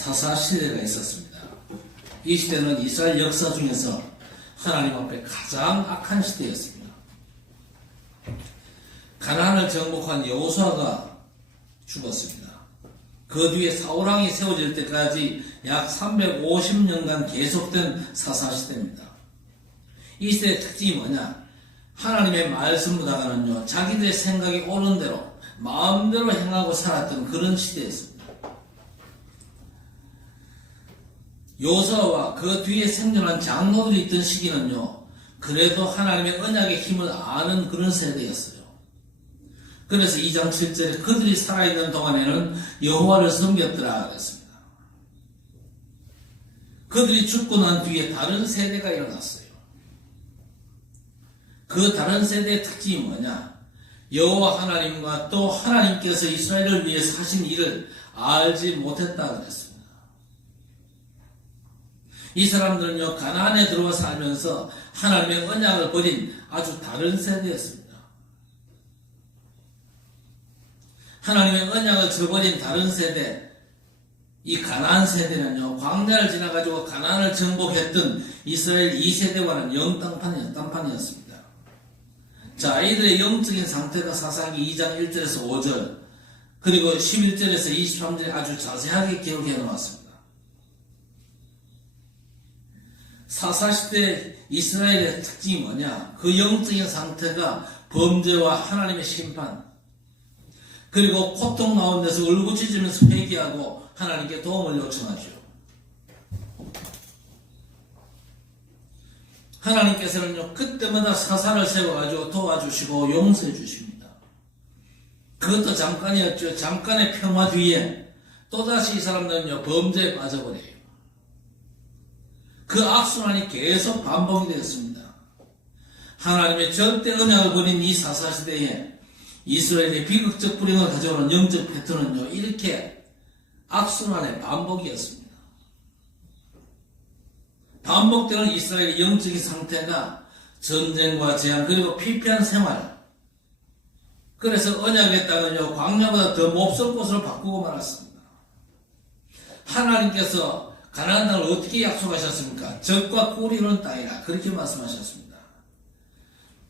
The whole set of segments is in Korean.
사사시대가 있었습니다. 이 시대는 이스라엘 역사 중에서 하나님 앞에 가장 악한 시대였습니다. 가나안을 정복한 여호수아가 죽었습니다. 그 뒤에 사울왕이 세워질 때까지 약 350년간 계속된 사사시대입니다. 이 시대의 특징이 뭐냐? 하나님의 말씀보다는요, 자기들의 생각이 옳은 대로 마음대로 행하고 살았던 그런 시대였습니다. 여호수아와 그 뒤에 생존한 장로들이 있던 시기는요, 그래도 하나님의 언약의 힘을 아는 그런 세대였어요. 그래서 2장 7절에 그들이 살아있는 동안에는 여호와를 섬겼더라 그랬습니다. 그들이 죽고 난 뒤에 다른 세대가 일어났어요. 그 다른 세대의 특징이 뭐냐? 여호와 하나님과 또 하나님께서 이스라엘을 위해서 하신 일을 알지 못했다 그랬습니다. 이 사람들은요, 가나안에 들어와 살면서 하나님의 언약을 버린 아주 다른 세대였습니다. 하나님의 언약을 저버린 다른 세대, 이 가나안 세대는요, 광야를 지나가지고 가나안을 정복했던 이스라엘 2세대와는 영딴판이었습니다. 자, 이들의 영적인 상태가 사사기 2장 1절에서 5절, 그리고 11절에서 23절에 아주 자세하게 기록해 놓았습니다. 사사시대 이스라엘의 특징이 뭐냐? 그 영적인 상태가 범죄와 하나님의 심판, 그리고 고통 가운데서 울부짖으면서 회개하고 하나님께 도움을 요청하죠. 하나님께서는요, 그때마다 사사를 세워가지고 도와주시고 용서해 주십니다. 그것도 잠깐이었죠. 잠깐의 평화 뒤에 또다시 이 사람들은요, 범죄에 빠져버려요. 그 악순환이 계속 반복이 되었습니다. 하나님의 절대 언약을 버린 이 사사시대에 이스라엘의 비극적 불행을 가져오는 영적 패턴은요, 이렇게 악순환의 반복이었습니다. 반복되는 이스라엘의 영적인 상태가 전쟁과 재앙, 그리고 피폐한 생활, 그래서 언약의 땅은요, 광야보다 더 몹쓸 곳으로 바꾸고 말았습니다. 하나님께서 가나안 땅을 어떻게 약속하셨습니까? 적과 꿀이 흐르는 땅이라 그렇게 말씀하셨습니다.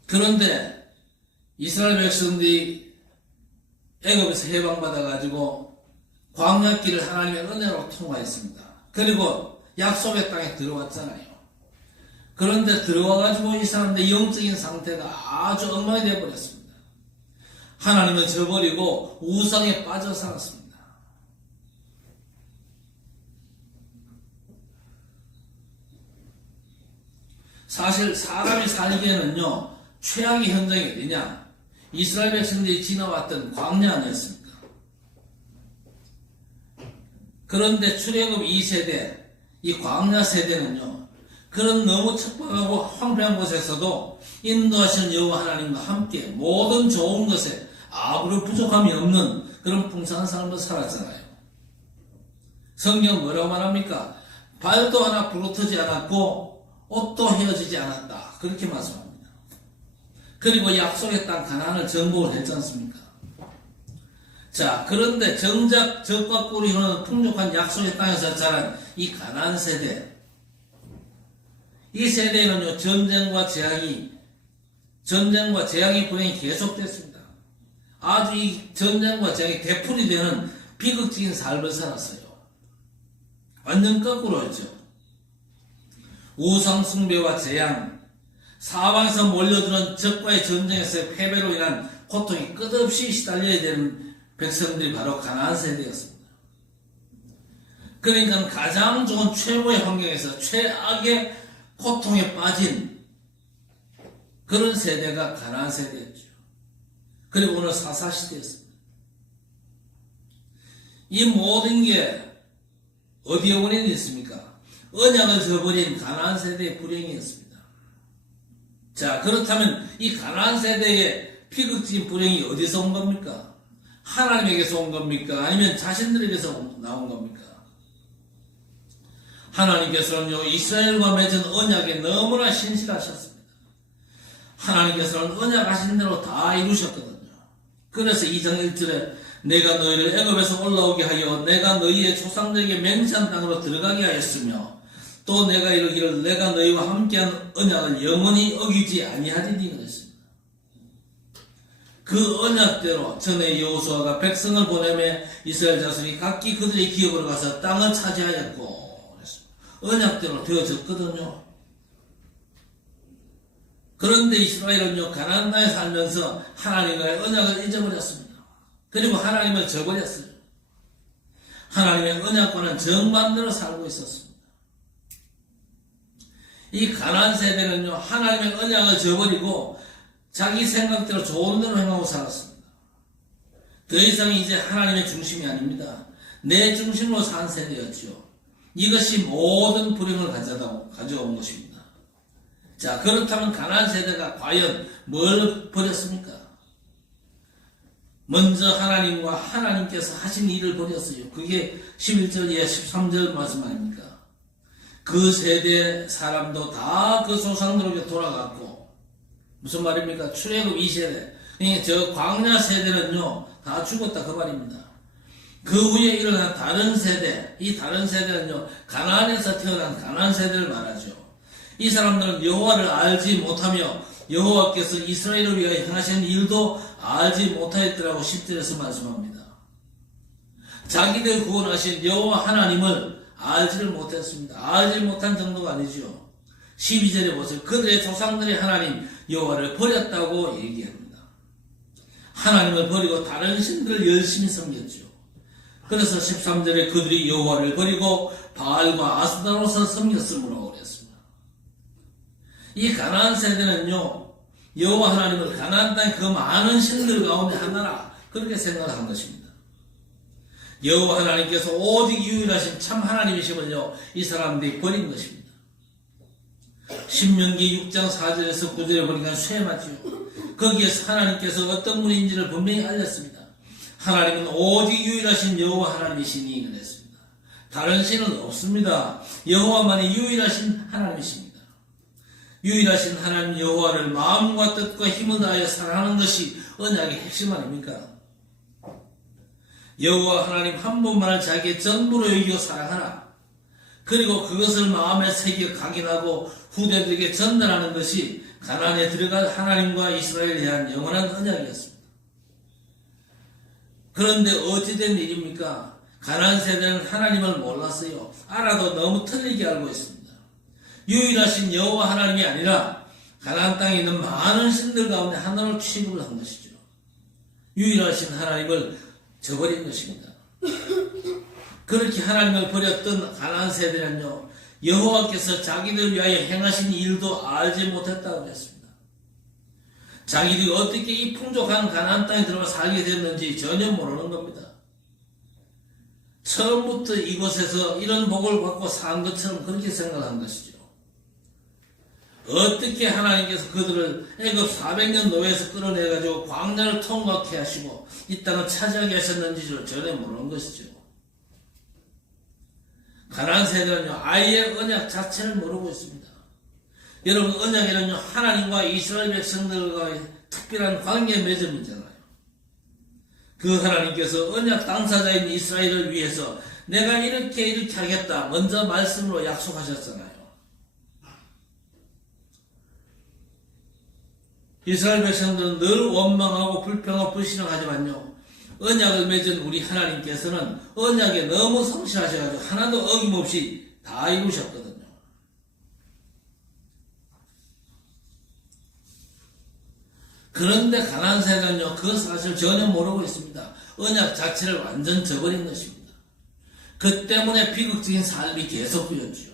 그런데 이스라엘 백성들이 애굽에서 해방받아가지고 광야길을 하나님의 은혜로 통과했습니다. 그리고 약속의 땅에 들어왔잖아요. 그런데 들어와가지고 이 사람들의 영적인 상태가 아주 엉망이 되어버렸습니다. 하나님은 저버리고 우상에 빠져 살았습니다. 사실 사람이 살기에는요, 최악의 현장이 어디냐? 이스라엘 백성들이 지나왔던 광야 아니었습니까? 그런데 출애굽 2세대, 이 광야 세대는요, 그런 너무 척박하고 황폐한 곳에서도 인도하시는 여호와 하나님과 함께 모든 좋은 것에 아무런 부족함이 없는 그런 풍성한 삶을 살았잖아요. 성경은 뭐라고 말합니까? 발도 하나 부러뜨지 않았고 옷도 헤어지지 않았다, 그렇게 말씀합니다. 그리고 약속의 땅 가나안을 정복을 했지 않습니까? 자, 그런데 정작 적과 꿀이 흐르는 풍족한 약속의 땅에서 자란 이 가나안 세대, 이 세대에는요, 전쟁과 재앙이 불행이 계속됐습니다. 아주 이 전쟁과 재앙이 되풀이 되는 비극적인 삶을 살았어요. 완전 거꾸로였죠. 우상 숭배와 재앙, 사방에서 몰려드는 적과의 전쟁에서의 패배로 인한 고통이 끝없이 시달려야 되는 백성들이 바로 가나안 세대였습니다. 그러니까 가장 좋은 최고의 환경에서 최악의 고통에 빠진 그런 세대가 가나안 세대였죠. 그리고 오늘 사사시대였습니다. 이 모든 게 어디에 원인이 있습니까? 언약을 저버린 가나안 세대의 불행이었습니다. 자, 그렇다면 이 가나안 세대의 비극적인 불행이 어디서 온 겁니까? 하나님에게서 온 겁니까? 아니면 자신들에게서 나온 겁니까? 하나님께서는요, 이스라엘과 맺은 언약에 너무나 신실하셨습니다. 하나님께서는 언약하신 대로 다 이루셨거든요. 그래서 2장 1절에 내가 너희를 애굽에서 올라오게 하여 내가 너희의 조상들에게 맹세한 땅으로 들어가게 하였으며 또 내가 이르기를 내가 너희와 함께한 언약을 영원히 어기지 아니하리니 그랬습니다. 그 언약대로 전에 여호수아가 백성을 보내매 이스라엘 자손이 각기 그들의 기업으로 가서 땅을 차지하였고 그랬습니다. 언약대로 되어졌거든요. 그런데 이스라엘은요, 가나안 땅에 살면서 하나님과의 언약을 잊어버렸습니다. 그리고 하나님을 저버렸어요. 하나님의 언약과는 정반대로 살고 있었습니다. 이 가나안 세대는요, 하나님의 언약을 저버리고 자기 생각대로 좋은 대로 행하고 살았습니다. 더 이상 이제 하나님의 중심이 아닙니다. 내 중심으로 산 세대였죠. 이것이 모든 불행을 가져온 것입니다. 자, 그렇다면 가나안 세대가 과연 뭘 버렸습니까? 먼저 하나님과 하나님께서 하신 일을 버렸어요. 그게 11절 이하 13절 말씀 아닙니까? 그 세대 사람도 다 그 조상들에게 돌아갔고, 무슨 말입니까? 출애굽 2세대, 저 광야 세대는요 다 죽었다 그 말입니다. 그 후에 일어난 다른 세대, 이 다른 세대는요 가나안에서 태어난 가나안 세대를 말하죠. 이 사람들은 여호와를 알지 못하며 여호와께서 이스라엘을 위하여 행하신 일도 알지 못하였더라고 10절에서 말씀합니다. 자기들 구원하신 여호와 하나님을 알지를 못했습니다. 알지 못한 정도가 아니죠. 12절에 보세요. 그들의 조상들의 하나님 여호와를 버렸다고 얘기합니다. 하나님을 버리고 다른 신들을 열심히 섬겼죠. 그래서 13절에 그들이 여호와를 버리고 바알과 아스타롯을 섬겼으므로 그랬습니다. 이 가나안 세대는요, 여호와 하나님을 가나안 땅의 그 많은 신들 가운데 하나라 그렇게 생각을 한 것입니다. 여호와 하나님께서 오직 유일하신 참 하나님이심을요 이 사람들이 버린 것입니다. 신명기 6장 4절에서 9절에 보니까 쇠맞죠. 거기에서 하나님께서 어떤 분인지를 분명히 알렸습니다. 하나님은 오직 유일하신 여호와 하나님이시니 그랬습니다. 다른 신은 없습니다. 여호와만이 유일하신 하나님이십니다. 유일하신 하나님 여호와를 마음과 뜻과 힘을 다하여 사랑하는 것이 언약의 핵심 아닙니까? 여호와 하나님 한 분만을 자기의 전부로 여기고 사랑하라. 그리고 그것을 마음에 새겨 각인하고 후대들에게 전달하는 것이 가나안에 들어갈 하나님과 이스라엘에 대한 영원한 언약이었습니다. 그런데 어찌된 일입니까? 가나안 세대는 하나님을 몰랐어요. 알아도 너무 틀리게 알고 있습니다. 유일하신 여호와 하나님이 아니라 가나안 땅에 있는 많은 신들 가운데 하나로 취급을 한 것이죠. 유일하신 하나님을 저버린 것입니다. 그렇게 하나님을 버렸던 가나안 세대는요, 여호와께서 자기들 위하여 행하신 일도 알지 못했다고 했습니다. 자기들이 어떻게 이 풍족한 가나안 땅에 들어가 살게 됐는지 전혀 모르는 겁니다. 처음부터 이곳에서 이런 복을 받고 산 것처럼 그렇게 생각한 것이죠. 어떻게 하나님께서 그들을 애굽 400년 노예에서 끌어내가지고 광야를 통과케 하시고 이 땅을 차지하게 하셨는지 전혀 모르는 것이죠. 가나안 세대는요 아예 언약 자체를 모르고 있습니다. 여러분, 언약에는요 하나님과 이스라엘 백성들과의 특별한 관계 맺음이 있잖아요. 그 하나님께서 언약 당사자인 이스라엘을 위해서 내가 이렇게 하겠다 먼저 말씀으로 약속하셨잖아요. 이스라엘 백성들은 늘 원망하고 불평하고 불신앙하지만요, 언약을 맺은 우리 하나님께서는 언약에 너무 성실하셔가지고 하나도 어김없이 다 이루셨거든요. 그런데 가나안 세대는요 그 사실을 전혀 모르고 있습니다. 언약 자체를 완전 저버린 것입니다. 그 때문에 비극적인 삶이 계속되었죠.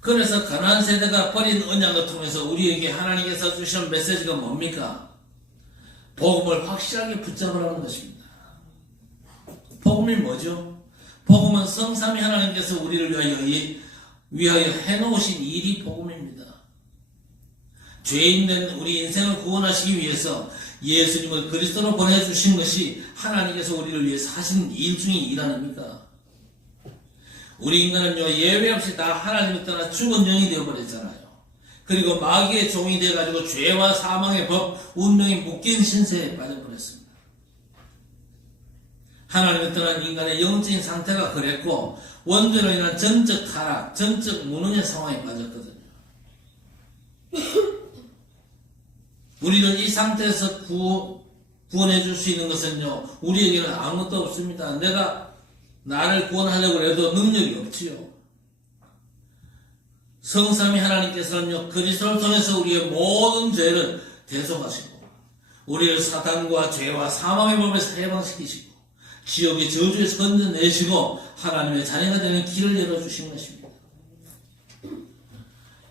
그래서 가나안 세대가 버린 언약을 통해서 우리에게 하나님께서 주시는 메시지가 뭡니까? 복음을 확실하게 붙잡으라는 것입니다. 복음이 뭐죠? 복음은 성삼위 하나님께서 우리를 위하여 해놓으신 일이 복음입니다. 죄 있는 우리 인생을 구원하시기 위해서 예수님을 그리스도로 보내주신 것이 하나님께서 우리를 위해서 하신 일 중에 일 아닙니까? 우리 인간은요 예외 없이 다 하나님을 떠나 죽은 영이 되어버렸잖아요. 그리고 마귀의 종이 되어가지고 죄와 사망의 법, 운명이 묶인 신세에 빠져버렸습니다. 하나님을 떠난 인간의 영적인 상태가 그랬고 원죄로 인한 전적 타락, 전적 무능의 상황에 빠졌거든요. 우리를 이 상태에서 구원해 줄 수 있는 것은요, 우리에게는 아무것도 없습니다. 내가 나를 구원하려고 해도 능력이 없지요. 성삼위 하나님께서는요, 그리스도를 통해서 우리의 모든 죄를 대속하시고 우리를 사탄과 죄와 사망의 법에서 해방시키시고 지옥의 저주에서 건져내시고 하나님의 자녀가 되는 길을 열어주신 것입니다.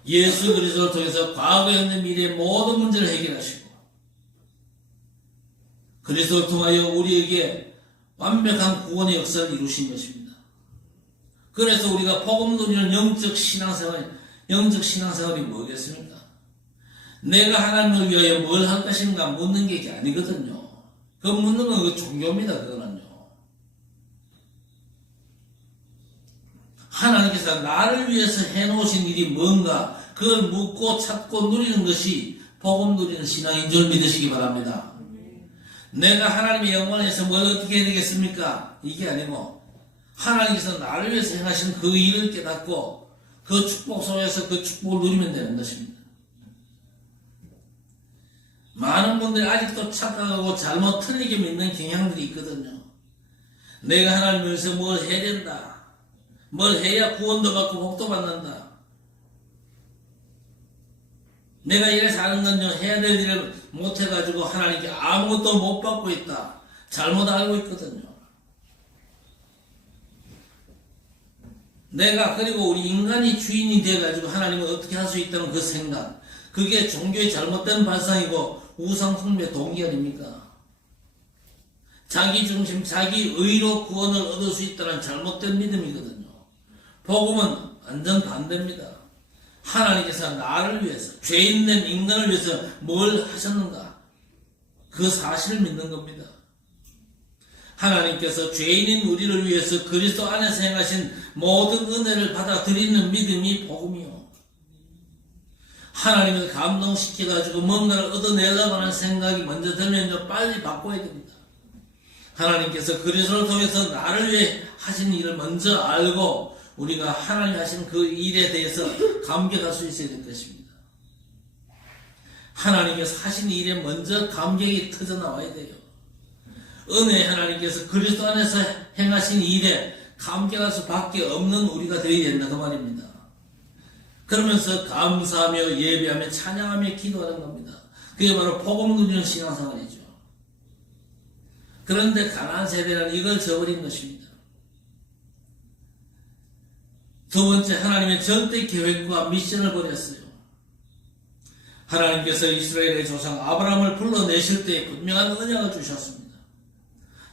예수 그리스도를 통해서 과거에 있는 미래의 모든 문제를 해결하시고 그리스도를 통하여 우리에게 완벽한 구원의 역사를 이루신 것입니다. 그래서 우리가 복음 누리는 영적 신앙생활이 뭐겠습니까? 내가 하나님을 위하여 뭘 할 것인가 묻는 게 아니거든요. 그 묻는 건 그 종교입니다. 그거는요. 하나님께서 나를 위해서 해놓으신 일이 뭔가 그걸 묻고 찾고 누리는 것이 복음 누리는 신앙인 줄 믿으시기 바랍니다. 내가 하나님의 영광을 위해서 뭘 어떻게 해야 되겠습니까? 이게 아니고 하나님께서 나를 위해서 행하신 그 일을 깨닫고 그 축복 속에서 그 축복을 누리면 되는 것입니다. 많은 분들이 아직도 착각하고 잘못 틀리게 믿는 경향들이 있거든요. 내가 하나님을 위해서 뭘 해야 된다. 뭘 해야 구원도 받고 복도 받는다. 내가 이래 사는 건요, 해야 될 일을 못해가지고 하나님께 아무것도 못 받고 있다. 잘못 알고 있거든요. 내가 그리고 우리 인간이 주인이 돼가지고 하나님을 어떻게 할 수 있다는 그 생각, 그게 종교의 잘못된 발상이고 우상 숭배 동기 아닙니까? 자기 중심, 자기 의로 구원을 얻을 수 있다는 잘못된 믿음이거든요. 복음은 완전 반대입니다. 하나님께서 나를 위해서, 죄 있는 인간을 위해서 뭘 하셨는가? 그 사실을 믿는 겁니다. 하나님께서 죄인인 우리를 위해서 그리스도 안에서 행하신 모든 은혜를 받아들이는 믿음이 복음이요. 하나님을 감동시켜가지고 뭔가를 얻어내려고 하는 생각이 먼저 들면요, 빨리 바꿔야 됩니다. 하나님께서 그리스도를 통해서 나를 위해 하신 일을 먼저 알고 우리가 하나님 하신 그 일에 대해서 감격할 수 있어야 될 것입니다. 하나님께서 하신 일에 먼저 감격이 터져나와야 돼요. 은혜 하나님께서 그리스도 안에서 행하신 일에 감격할 수밖에 없는 우리가 되어야 된다 그 말입니다. 그러면서 감사하며 예배하며 찬양하며 기도하는 겁니다. 그게 바로 복음 누리는 신앙생활이죠. 그런데 가나안 세대는 이걸 저버린 것입니다. 두 번째, 하나님의 절대 계획과 미션을 버렸어요. 하나님께서 이스라엘의 조상 아브라함을 불러내실 때 분명한 언약을 주셨습니다.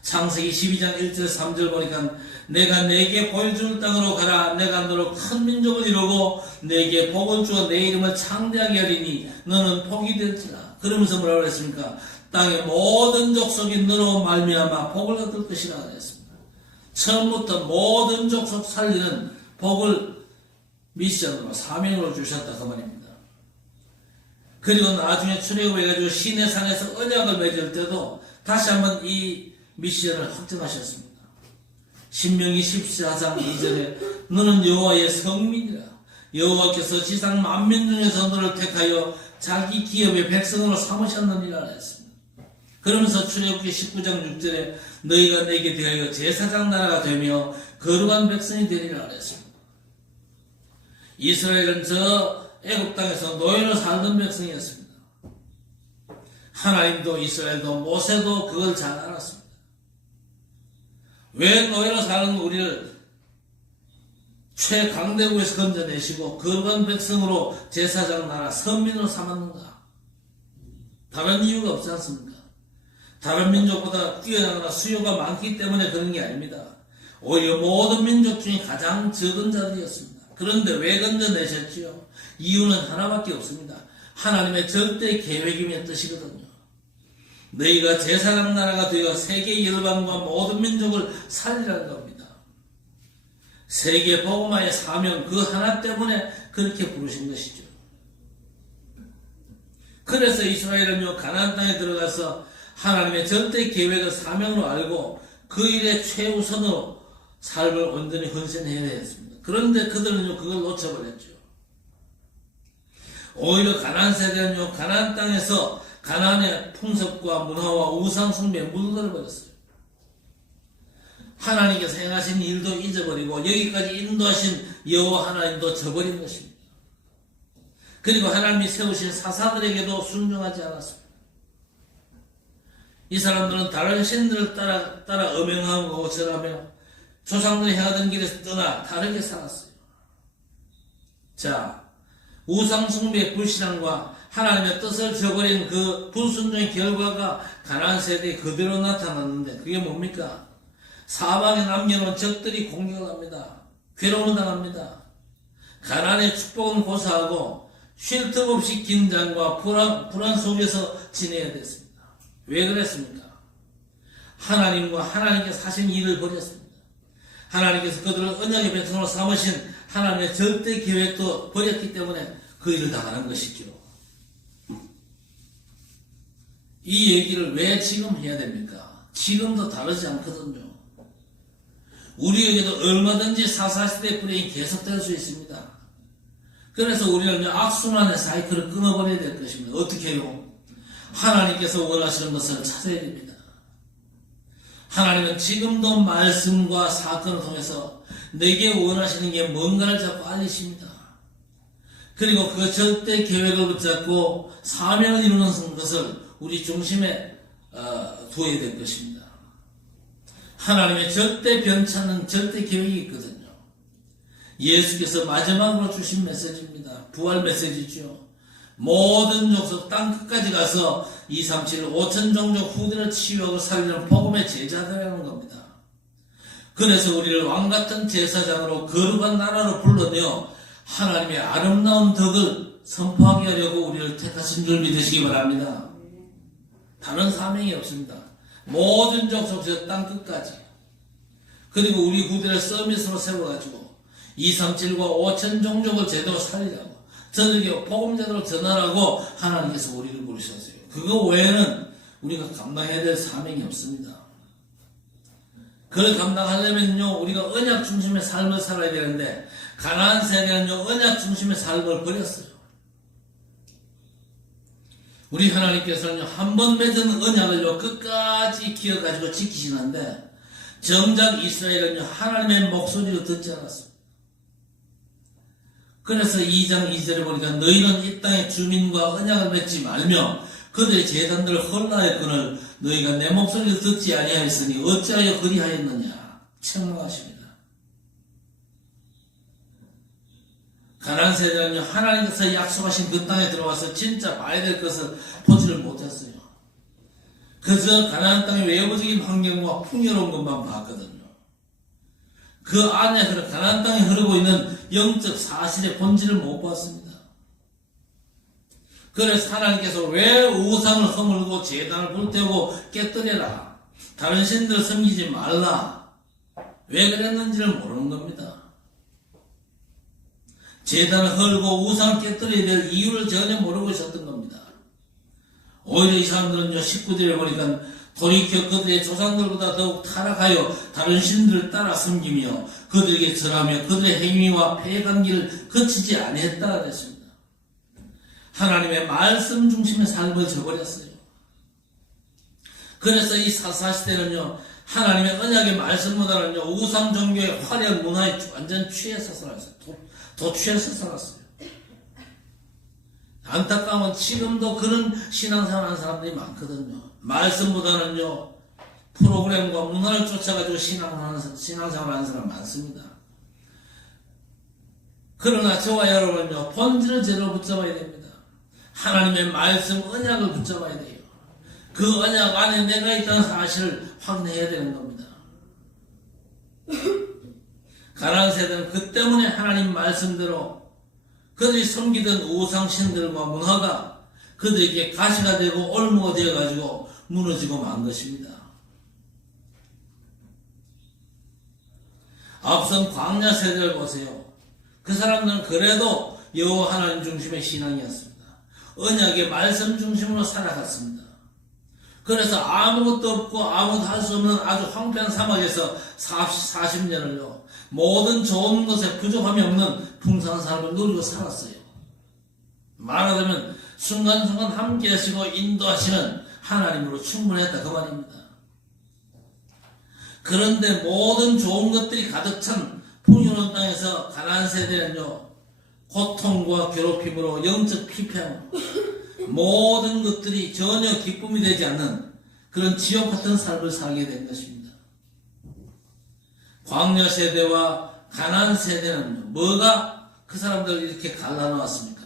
창세기 12장 1절 3절 보니까 내가 내게 보여줄 땅으로 가라. 내가 너로 큰 민족을 이루고 내게 복을 주어 내 이름을 창대하게 하리니 너는 복이 될지라. 그러면서 뭐라고 했습니까? 땅의 모든 족속이 너로 말미암아 복을 얻을 것이라 그랬습니다. 처음부터 모든 족속 살리는 복을 미션으로 사명으로 주셨다 그 말입니다. 그리고 나중에 출애굽해가지고 시내 산에서 언약을 맺을 때도 다시 한번 이 미션을 확정하셨습니다. 신명기 14장 2절에 너는 여호와의 성민이라. 여호와께서 지상 만민 중에서 너를 택하여 자기 기업의 백성으로 삼으셨느니라 했습니다. 그러면서 출애굽기 19장 6절에 너희가 내게 대하여 제사장 나라가 되며 거룩한 백성이 되리라 했습니다. 이스라엘은 저 애굽 땅에서 노예로 살던 백성이었습니다. 하나님도 이스라엘도 모세도 그걸 잘 알았습니다. 왜 노예로 사는 우리를 최강대국에서 건져내시고 거룩한 백성으로 제사장 나라 선민으로 삼았는가? 다른 이유가 없지 않습니까? 다른 민족보다 뛰어나거나 수요가 많기 때문에 그런 게 아닙니다. 오히려 모든 민족 중에 가장 적은 자들이었습니다. 그런데 왜 건져내셨지요? 이유는 하나밖에 없습니다. 하나님의 절대 계획이며 뜻이거든요. 너희가 제사장 나라가 되어 세계 열방과 모든 민족을 살리라는 겁니다. 세계 복음화의 사명 그 하나 때문에 그렇게 부르신 것이죠. 그래서 이스라엘은요 가나안 땅에 들어가서 하나님의 절대 계획을 사명으로 알고 그 일에 최우선으로 삶을 온전히 헌신해야 되었습니다. 그런데 그들은요, 그걸 놓쳐버렸죠. 오히려 가나안 세대는요, 가나안 땅에서 가나안의 풍습과 문화와 우상 숭배에 물들어 버렸어요. 하나님께서 행하신 일도 잊어버리고 여기까지 인도하신 여호와 하나님도 저버린 것입니다. 그리고 하나님이 세우신 사사들에게도 순종하지 않았습니다. 이 사람들은 다른 신들을 따라 음행하고 절하며 조상들이 행하던 길에서 떠나 다르게 살았어요. 자, 우상숭배의 불신앙과 하나님의 뜻을 저버린 그 불순종의 결과가 가나안 세대에 그대로 나타났는데 그게 뭡니까? 사방에 남겨놓은 적들이 공격을 합니다. 괴로움을 당합니다. 가나안의 축복은 고사하고 쉴 틈 없이 긴장과 불안 속에서 지내야 됐습니다. 왜 그랬습니까? 하나님과 하나님께서 하신 일을 버렸습니다. 하나님께서 그들을 언약의 백성으로 삼으신 하나님의 절대 계획도 버렸기 때문에 그 일을 당하는 것이죠. 이 얘기를 왜 지금 해야 됩니까? 지금도 다르지 않거든요. 우리에게도 얼마든지 사사시대 불행이 계속될 수 있습니다. 그래서 우리는 악순환의 사이클을 끊어버려야 될 것입니다. 어떻게 해요? 하나님께서 원하시는 것을 찾아야 됩니다. 하나님은 지금도 말씀과 사건을 통해서 내게 원하시는 게 뭔가를 자꾸 알리십니다. 그리고 그 절대 계획을 붙잡고 사명을 이루는 것을 우리 중심에 두어야 될 것입니다. 하나님의 절대 변찮은 절대 계획이 있거든요. 예수께서 마지막으로 주신 메시지입니다. 부활 메시지죠. 모든 족속 땅 끝까지 가서 2, 3, 7, 5천 종족 후대를 치유하고 살리는 복음의 제자들이라는 겁니다. 그래서 우리를 왕같은 제사장으로 거룩한 나라로 불러내어 하나님의 아름다운 덕을 선포하게 하려고 우리를 택하신 줄 믿으시기 바랍니다. 다른 사명이 없습니다. 모든 족속 저 땅 끝까지. 그리고 우리 후대를 서밋으로 세워가지고 2, 3, 7과 5천 종족을 제대로 살리라고 저들에게 복음 제대로 전하라고 하나님께서 우리를 부르셨어요. 그거 외에는 우리가 감당해야 될 사명이 없습니다. 그걸 감당하려면요, 우리가 언약 중심의 삶을 살아야 되는데 가나안 세대는요, 언약 중심의 삶을 버렸어요. 우리 하나님께서는요, 한 번 맺은 언약을요, 끝까지 기어가지고 지키시는데 정작 이스라엘은요, 하나님의 목소리를 듣지 않았습니다. 그래서 2장 2절에 보니까 너희는 이 땅의 주민과 언약을 맺지 말며 그들의 제단들을 헐라했거늘 너희가 내 목소리를 듣지 아니하였으니 어찌하여 그리하였느냐 책망하십니다. 가나안 세대는요, 하나님께서 약속하신 그 땅에 들어와서 진짜 봐야 될 것을 보지를 못했어요. 그저 가나안 땅의 외부적인 환경과 풍요로운 것만 봤거든요. 그 안에 가나안 땅에 흐르고 있는 영적 사실의 본질을 못 봤습니다. 그래서 하나님께서 왜 우상을 허물고 제단을 불태우고 깨뜨려라, 다른 신들을 섬기지 말라, 왜 그랬는지를 모르는 겁니다. 제단을 헐고 우상을 깨뜨려야 될 이유를 전혀 모르고 있었던 겁니다. 오히려 이 사람들은요, 19절에 보니까 돌이켜 그들의 조상들보다 더욱 타락하여 다른 신들을 따라 섬기며 그들에게 절하며 그들의 행위와 폐간기를 거치지 아니했다 그랬습니다. 하나님의 말씀 중심의 삶을 저버렸어요. 그래서 이 사사시대는요, 하나님의 언약의 말씀보다는요, 우상 종교의 화려한 문화에 완전 취해서 살았어요. 도취해서 살았어요. 안타까운 건 지금도 그런 신앙생활 하는 사람들이 많거든요. 말씀보다는요, 프로그램과 문화를 쫓아가지고 신앙생활 하는 사람 많습니다. 그러나 저와 여러분은요, 본질을 제대로 붙잡아야 됩니다. 하나님의 말씀, 언약을 붙잡아야 돼요. 그 언약 안에 내가 있다는 사실을 확인해야 되는 겁니다. 가나안 세대는 그 때문에 하나님 말씀대로 그들이 섬기던 우상신들과 문화가 그들에게 가시가 되고 올무가 되어가지고 무너지고 만 것입니다. 앞선 광야 세대를 보세요. 그 사람들은 그래도 여호와 하나님 중심의 신앙이었습니다. 언약의 말씀 중심으로 살아갔습니다. 그래서 아무것도 없고 아무도 할 수 없는 아주 황폐한 사막에서 40년을요, 모든 좋은 것에 부족함이 없는 풍성한 삶을 누리고 살았어요. 말하자면 순간순간 함께 하시고 인도하시는 하나님으로 충분했다 그 말입니다. 그런데 모든 좋은 것들이 가득 찬 풍요로운 땅에서 가나안 세대는요, 고통과 괴롭힘으로 영적 피폐함으로 모든 것들이 전혀 기쁨이 되지 않는 그런 지옥 같은 삶을 살게 된 것입니다. 광야 세대와 가나안 세대는 뭐가 그 사람들을 이렇게 갈라놓았습니까?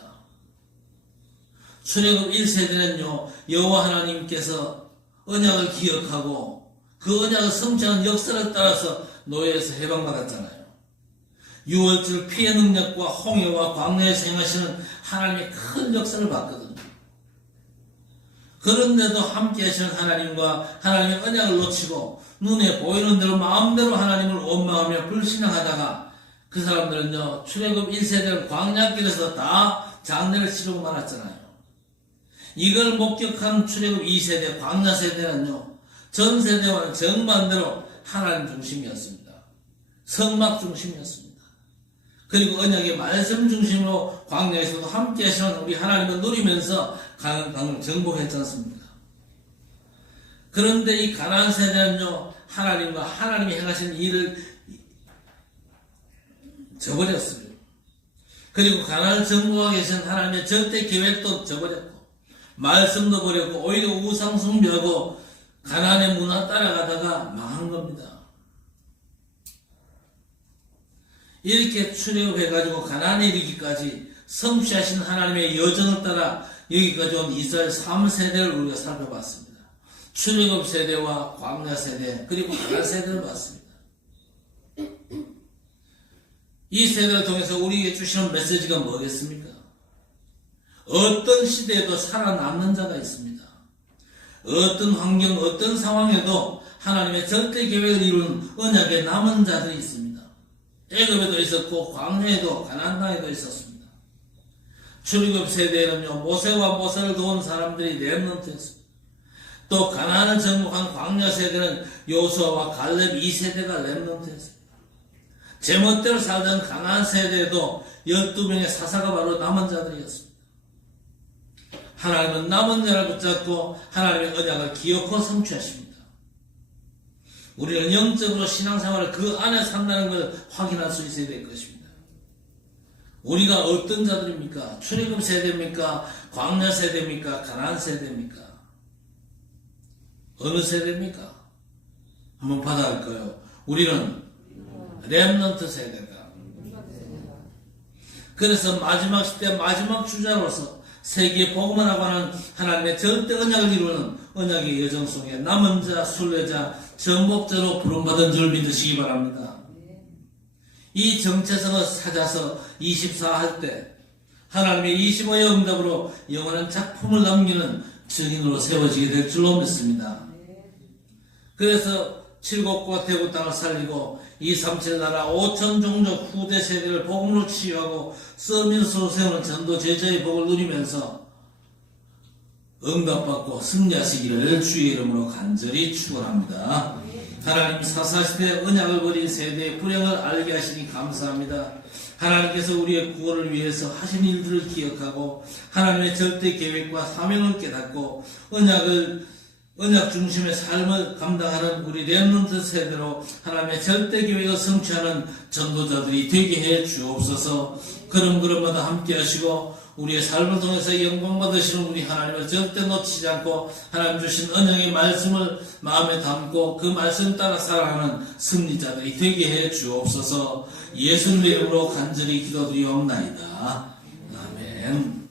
출애굽 1세대는요, 여호와 하나님께서 언약을 기억하고 그 언약을 성취하는 역사를 따라서 노예에서 해방받았잖아요. 유월절 피해 능력과 홍해와 광야에서 행하시는 하나님의 큰 역사를 봤거든요. 그런데도 함께 하시는 하나님과 하나님의 언약을 놓치고 눈에 보이는 대로 마음대로 하나님을 원망하며 불신앙하다가 그 사람들은요, 출애굽 1세대는 광야길에서 다 장례를 치르고 말았잖아요. 이걸 목격한 출애굽 2세대 광야 세대는요, 전 세대와는 정반대로 하나님 중심이었습니다. 성막 중심이었습니다. 그리고 언약의 말씀 중심으로 광야에서도 함께 하시는 우리 하나님을 누리면서 가나안 땅을 정복했지 않습니까? 그런데 이 가나안 세대는요, 하나님과 하나님이 행하신 일을 저버렸어요. 그리고 가나안을 정복하고 계신 하나님의 절대 계획도 저버렸고 말씀도 버렸고 오히려 우상 숭배하고 가나안의 문화 따라가다가 망한 겁니다. 이렇게 출애굽해가지고 가나안에 이르기까지 성취하신 하나님의 여정을 따라 여기까지 온 이스라엘 3세대를 우리가 살펴봤습니다. 출애굽 세대와 광야 세대 그리고 가나안 세대를 봤습니다. 이 세대를 통해서 우리에게 주시는 메시지가 뭐겠습니까? 어떤 시대에도 살아남는 자가 있습니다. 어떤 환경, 어떤 상황에도 하나님의 절대 계획을 이루는 언약의 남은 자들이 있습니다. 애굽에도 있었고 광야에도 가나안 땅에도 있었습니다. 출애굽 세대에는요, 모세와 모세를 도운 사람들이 렘넌트였습니다. 또 가나안을 정복한 광야 세대는 요수아와 갈렙 2세대가 렘넌트였습니다. 제멋대로 살던 가나안 세대에도 12명의 사사가 바로 남은 자들이었습니다. 하나님은 남은 자를 붙잡고 하나님의 언약을 기억하고 성취하십니다. 우리는 영적으로 신앙생활을 그 안에 산다는 걸 확인할 수 있어야 될 것입니다. 우리가 어떤 자들입니까? 출애굽 세대입니까? 광야 세대입니까? 가나안 세대입니까? 어느 세대입니까? 한번 받아갈까요? 우리는 렘넌트 세대다. 그래서 마지막 시대 마지막 주자로서 세계의 복음을 하고 하는 하나님의 절대 언약을 이루는 언약의 여정 속에 남은 자, 순례자, 정복자로 부름받은 줄 믿으시기 바랍니다. 이 정체성을 찾아서 24할 때 하나님의 25의 응답으로 영원한 작품을 남기는 증인으로 세워지게 될 줄로 믿습니다. 그래서 칠곡과 대구 땅을 살리고 237 나라 5천 종족 후대 세대를 복음으로 치유하고 서민수로 세우는 전도 제자의 복을 누리면서 응답받고 승리하시기를 주의 이름으로 간절히 축원합니다. 하나님 사사시대 언약을 버린 세대의 불행을 알게 하시니 감사합니다. 하나님께서 우리의 구원을 위해서 하신 일들을 기억하고 하나님의 절대 계획과 사명을 깨닫고 언약 중심의 삶을 감당하는 우리 렘넌트 세대로 하나님의 절대 계획을 성취하는 전도자들이 되게 해 주옵소서. 걸음걸음마다 함께 하시고 우리의 삶을 통해서 영광 받으시는 우리 하나님을 절대 놓치지 않고 하나님 주신 언약의 말씀을 마음에 담고 그 말씀 따라 살아가는 승리자들이 되게 해 주옵소서. 예수님의 이름으로 간절히 기도드리옵나이다. 아멘.